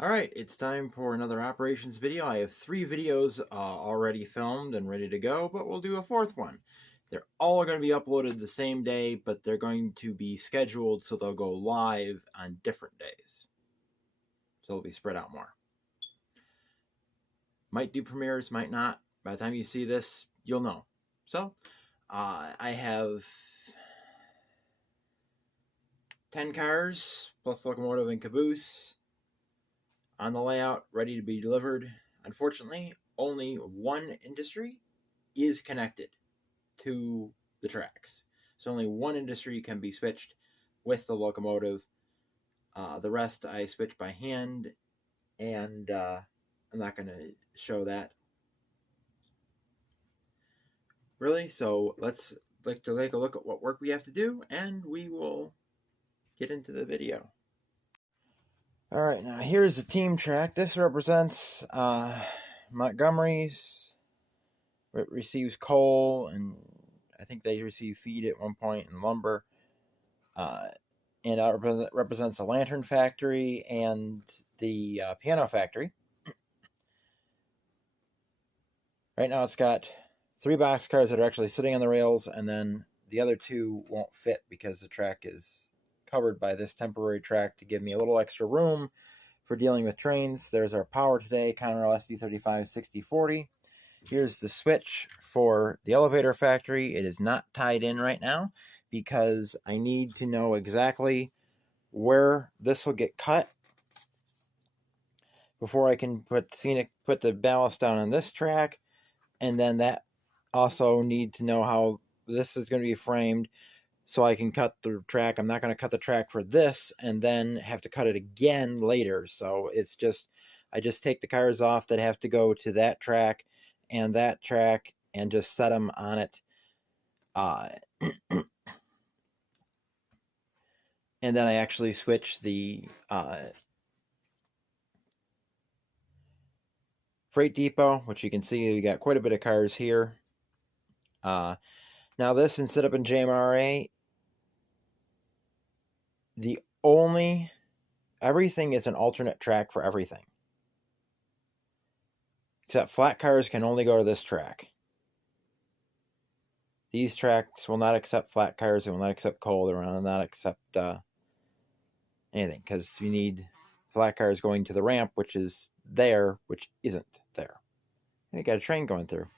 Alright, it's time for another operations video. I have 3 videos already filmed and ready to go, but we'll do a 4th one. They're all going to be uploaded the same day, but they're going to be scheduled so they'll go live on different days. So they'll be spread out more. Might do premieres, might not. By the time you see this, you'll know. So, I have 10 cars, plus locomotive and caboose, on the layout, ready to be delivered. Unfortunately, only one industry is connected to the tracks. So only one industry can be switched with the locomotive. The rest I switch by hand, and I'm not going to show that really. So let's take a look at what work we have to do, and we will get into the video. All right, now here's the team track. This represents Montgomery's. It receives coal, and I think they receive feed at one point, and lumber. And that represents the lantern factory and the piano factory. Right now it's got 3 boxcars that are actually sitting on the rails, and then the other 2 won't fit because the track is covered by this temporary track to give me a little extra room for dealing with trains. There's our power today, Conrail SD35 6040. Here's the switch for the elevator factory. It is not tied in right now because I need to know exactly where this will get cut before I can put the ballast down on this track. And then that also need to know how this is going to be framed so I can cut the track. I'm not going to cut the track for this and then have to cut it again later. So it's just, I just take the cars off that have to go to that track and just set them on it. And then I actually switch the freight depot, which you can see we got quite a bit of cars here. Now this, instead up in JMRA, everything is an alternate track for everything. Except flat cars can only go to this track. These tracks will not accept flat cars. They will not accept coal. They will not accept anything, because you need flat cars going to the ramp, which is there, which isn't there. You got a train going through.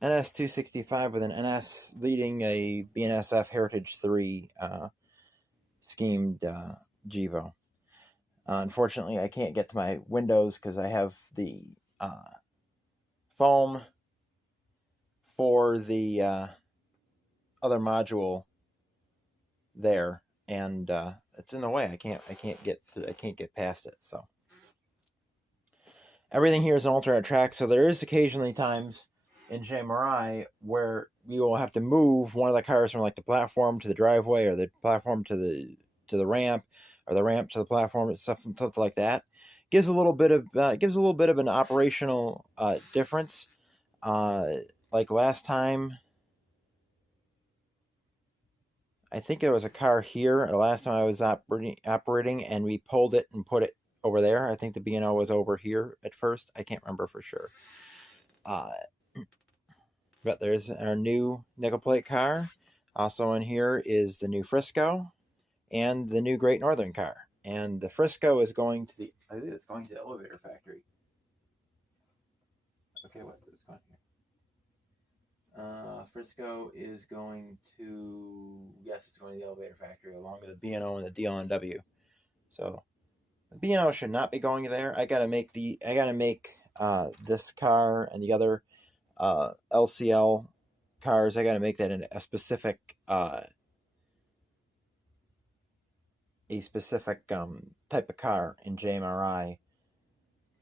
NS 265 with an NS leading a BNSF Heritage 3 schemed GEVO. Unfortunately, I can't get to my windows because I have the foam for the other module there, and it's in the way. I can't get past it. So everything here is an alternate track. So there is occasionally times in JMRI where we will have to move one of the cars from like the platform to the driveway, or the platform to the ramp, or the ramp to the platform, something like that. Gives a little bit of an operational difference. Like last time, I think there was a car here. The last time I was operating, and we pulled it and put it over there. I think the B&O was over here at first. I can't remember for sure. But there's our new nickel plate car. Also in here is the new Frisco and the new Great Northern car. And the Frisco is going to I think it's going to the elevator factory. Okay, what is going here? Frisco is going to, yes, it's going to the elevator factory along with the B&O and the DLNW. So the B&O should not be going there. I gotta make this car and the other LCL cars. I gotta make that in a specific type of car in JMRI.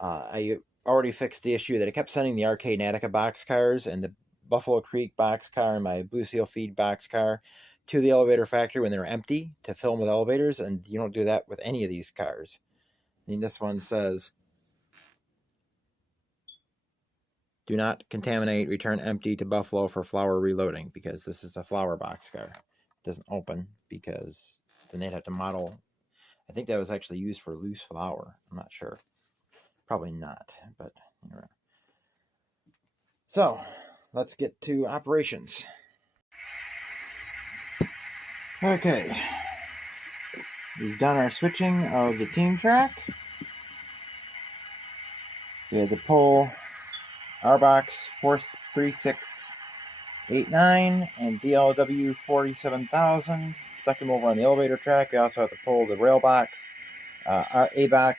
I already fixed the issue that I kept sending the Arcade Attica boxcars and the Buffalo Creek boxcar and my Blue Seal Feed boxcar to the elevator factory when they were empty to fill them with elevators, and you don't do that with any of these cars. I mean, this one says, do not contaminate, return empty to Buffalo for flour reloading, because this is a flour boxcar. It doesn't open because then they'd have to model I think that was actually used for loose flour. I'm not sure. Probably not, but anyway. So let's get to operations. Okay. We've done our switching of the team track. We had to pull RBox 43689 and DLW 47000. Stuck them over on the elevator track. We also have to pull the rail box, our ABox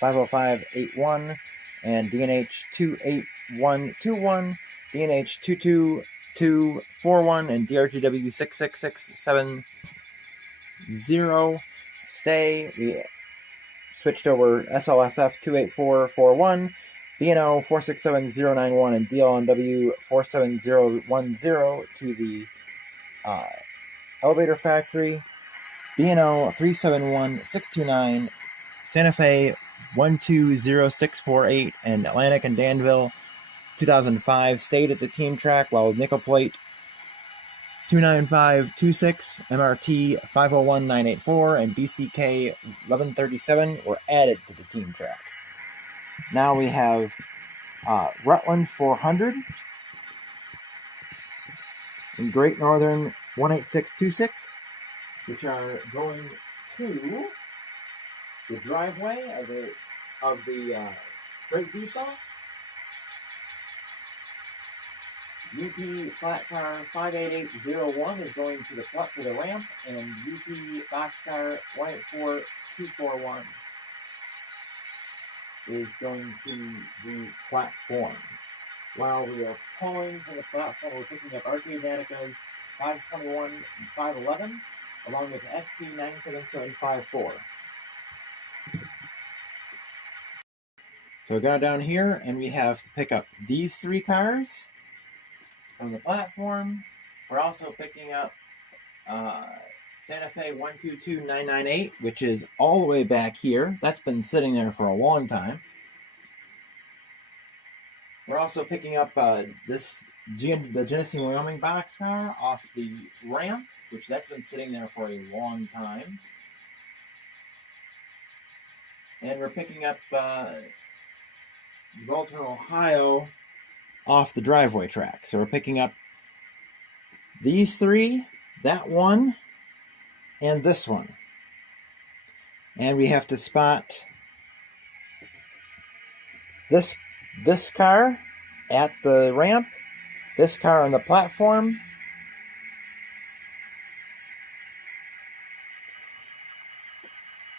50581 and DNH 28121, DNH 22241, and DRTW 66670. Stay. We switched over SLSF 28441, BNO 467091, and DLNW 47010 to the elevator factory. BNO 371629, Santa Fe 120648, and Atlantic and Danville 2005 stayed at the team track, while nickel plate 29526, MRT 501984, and BCK 1137 were added to the team track. Now we have Rutland 400 and Great Northern 18626, which are going to the driveway of the freight depot. UP flat car 58801 is going to the ramp, and UP boxcar 184241 is going to the platform. While we are pulling from the platform, we're picking up Arcade Datica's 521 and 511, along with SP 97754. So we go down here, and we have to pick up these three cars from the platform. We're also picking up Santa Fe 122998, which is all the way back here. That's been sitting there for a long time. We're also picking up the Genesee, Wyoming boxcar off the ramp, which that's been sitting there for a long time. And we're picking up Baltimore, Ohio off the driveway track. So we're picking up these three, that one, and this one. And we have to spot this car at the ramp, this car on the platform,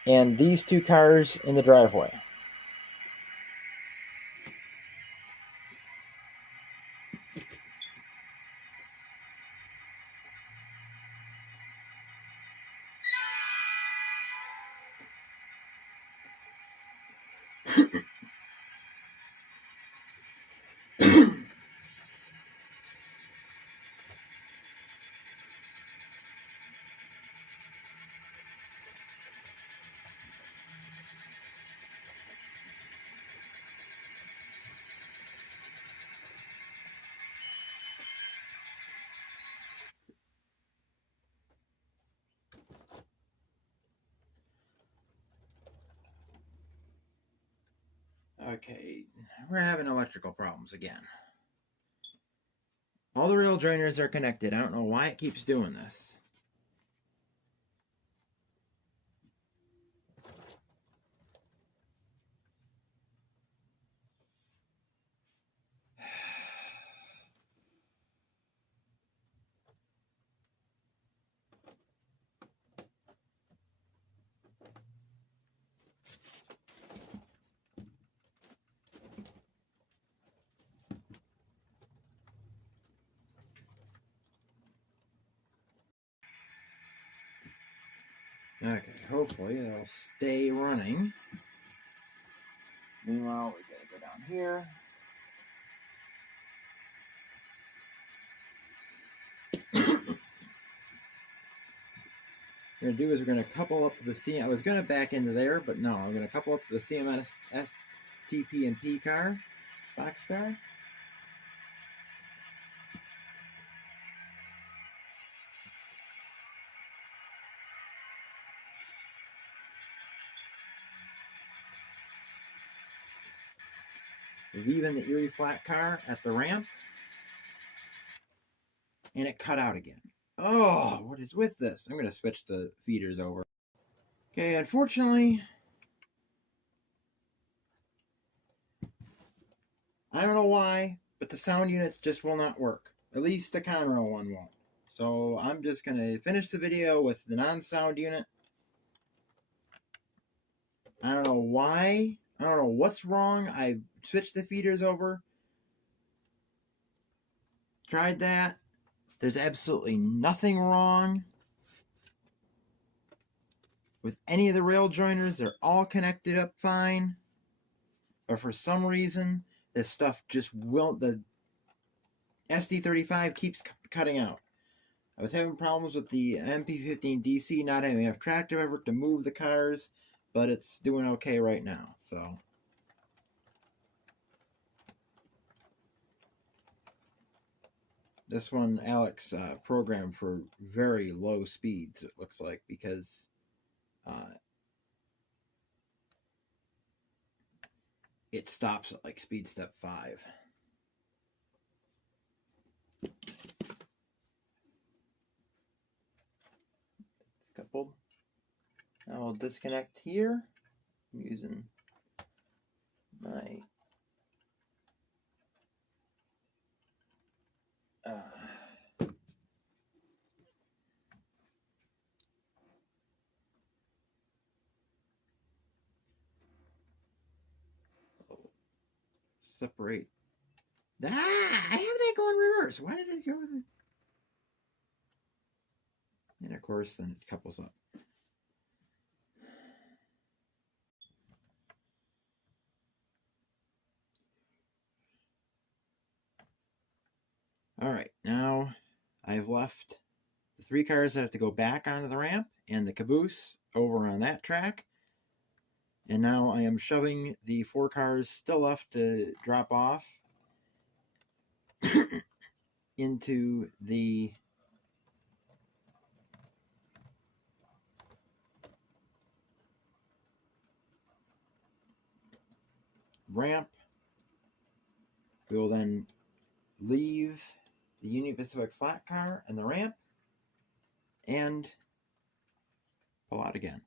and these two cars in the driveway. Okay, we're having electrical problems again. All the rail joiners are connected. I don't know why it keeps doing this. Okay, hopefully they'll stay running. Meanwhile, we gotta go down here. We're gonna do is we're gonna couple up to the CM. I was gonna back into there, but no, I'm gonna couple up to the CMS STP and P car, box car. leaving the Erie flat car at the ramp, and it cut out again. Oh, what is with this? I'm going to switch the feeders over. Okay, unfortunately, I don't know why, but the sound units just will not work. At least the Conrail one won't. So I'm just going to finish the video with the non-sound unit. I don't know why. I don't know what's wrong. I switched the feeders over. Tried that. There's absolutely nothing wrong with any of the rail joiners. They're all connected up fine. But for some reason, this stuff just won't. The SD35 keeps cutting out. I was having problems with the MP15 DC not having enough tractive effort to move the cars, but it's doing okay right now. So this one Alex programmed for very low speeds, it looks like, because it stops at like speed step 5. It's coupled. Now I'll disconnect here. I'm using my separate. I have that go in reverse. Why did it go? And of course, then it couples up. All right, now I've left the 3 cars that have to go back onto the ramp and the caboose over on that track. And now I am shoving the 4 cars still left to drop off into the ramp. We will then leave the Union Pacific flat car and the ramp and pull out again.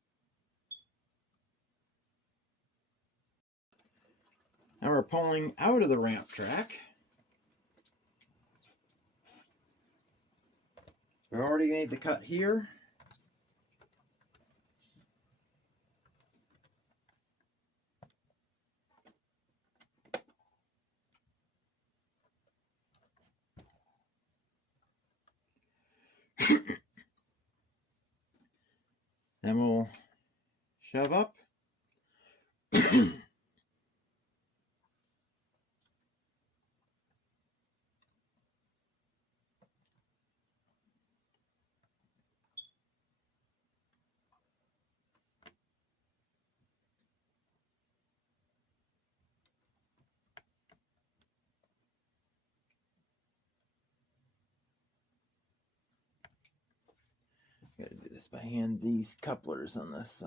Now we're pulling out of the ramp track. We've already made the cut here. Then we'll shove up. Gotta do this by hand. These couplers on this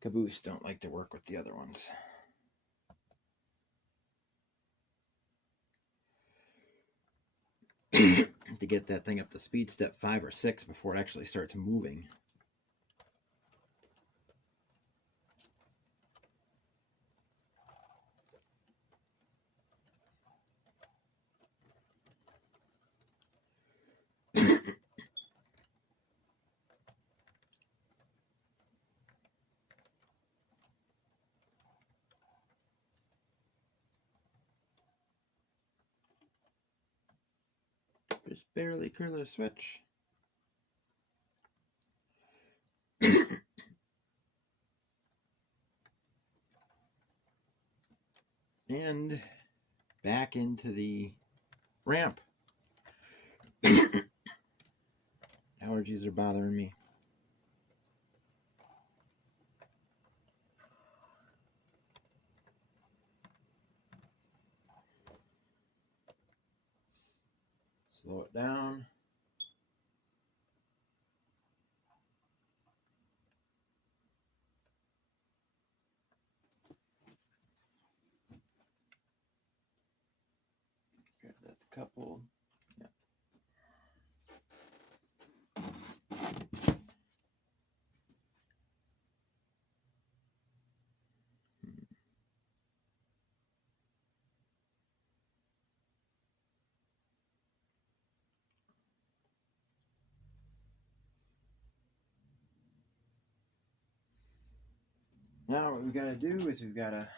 caboose don't like to work with the other ones. To get that thing up to speed step 5 or 6 before it actually starts moving. Just barely curl the switch. And back into the ramp. Allergies are bothering me. Slow it down. couple. Yeah. Now what we've got to do is we've got to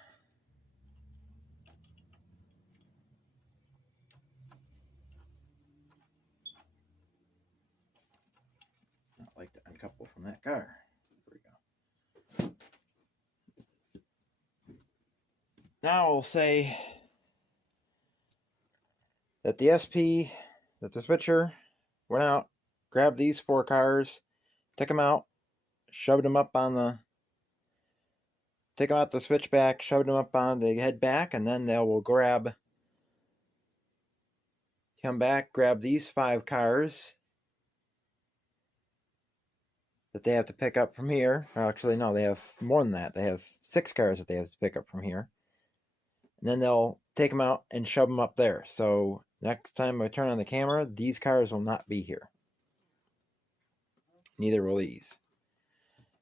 not like to uncouple from that car. There we go. Now we'll say that the SP, that the switcher went out, grabbed these 4 cars, took them out, shoved them up on the, take them out the switchback, shoved them up on the head back, and then they will grab, come back, grab these 5 cars that they have to pick up from here. Or actually, no, they have more than that. They have 6 cars that they have to pick up from here. And then they'll take them out and shove them up there. So next time I turn on the camera, these cars will not be here. Neither will these.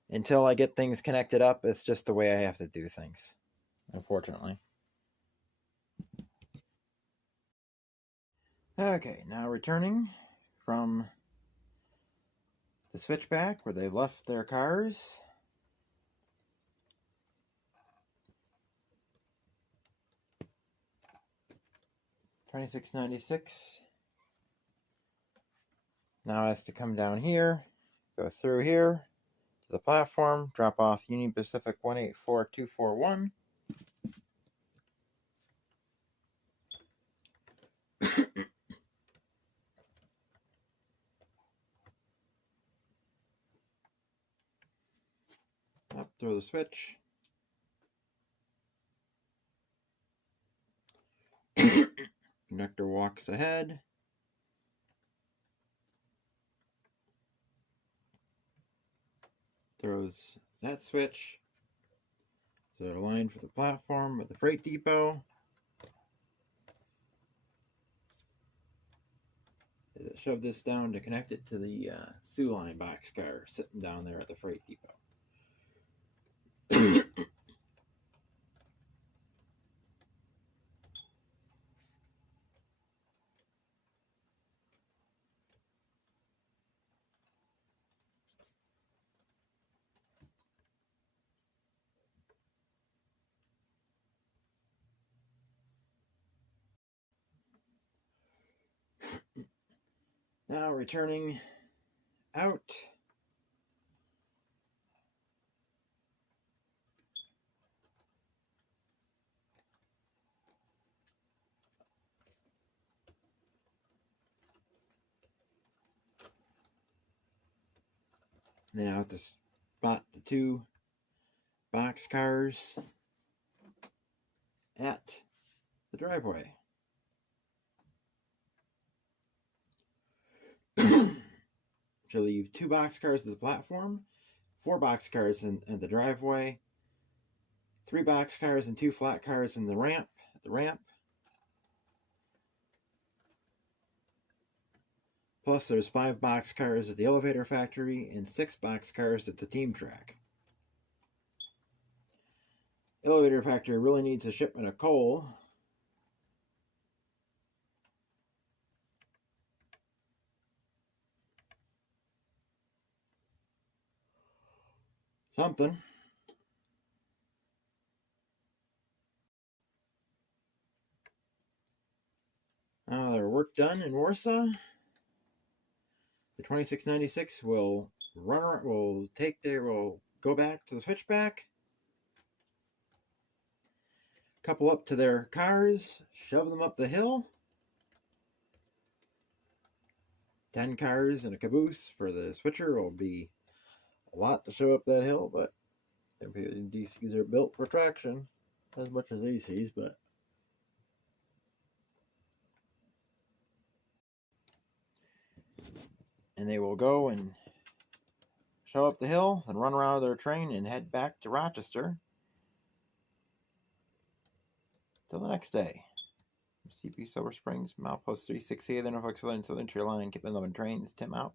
Until I get things connected up, it's just the way I have to do things, unfortunately. Okay, now returning from the switchback where they've left their cars. $26.96. Now has to come down here, go through here to the platform, drop off Union Pacific 184241. Up, throw the switch. Conductor walks ahead. Throws that switch. So they're aligned for the platform with the freight depot. Shove this down to connect it to the Soo Line boxcar sitting down there at the freight depot. Now returning out. Then I have to spot the 2 boxcars at the driveway. To leave 2 boxcars at the platform, 4 boxcars in the driveway, 3 boxcars and 2 flat cars in the ramp, at the ramp. Plus there's 5 boxcars at the elevator factory and 6 boxcars at the team track. Elevator factory really needs a shipment of coal. Something. Their work done in Warsaw. The 2696 will will go back to the switchback. Couple up to their cars, shove them up the hill. 10 cars and a caboose for the switcher will be a lot to show up that hill, but DCs are built for traction as much as ACs, but and they will go and show up the hill and run around their train and head back to Rochester till the next day. CPU Silver Springs, Milepost 360, the Norfolk Southern Tier line, Kipling 11 trains, Tim out.